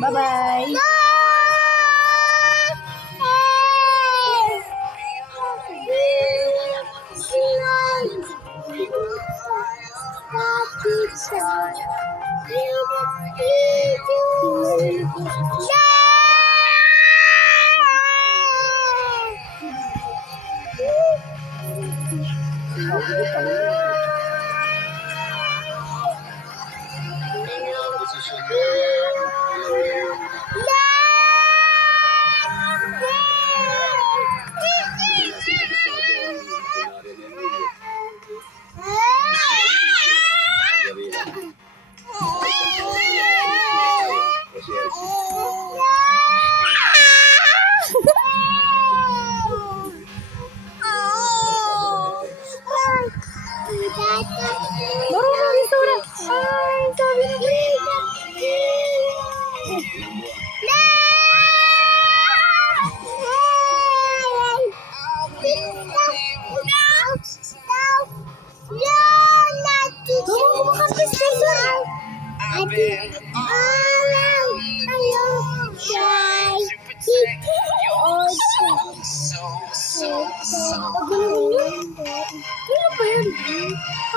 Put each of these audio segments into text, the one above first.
Bye-bye. Marunong rin Sora. Ay, sabi na.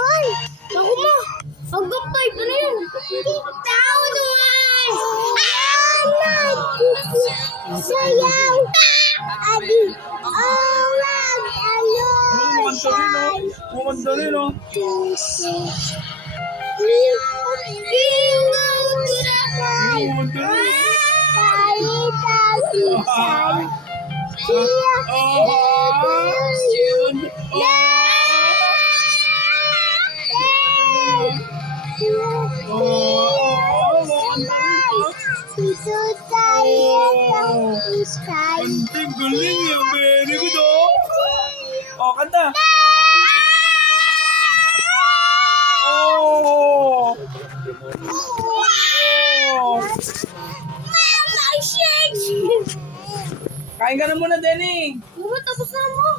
Ay, naku mo. Hanggang 5 na yun. Tao naman. Sayaw. Adi. Awag. Alon. Kumanda rin, oh. Kunting guling yung very good, oh. Oh, kanta. Oh. Oh. Kain ka na muna, Denny. Tapos na mo.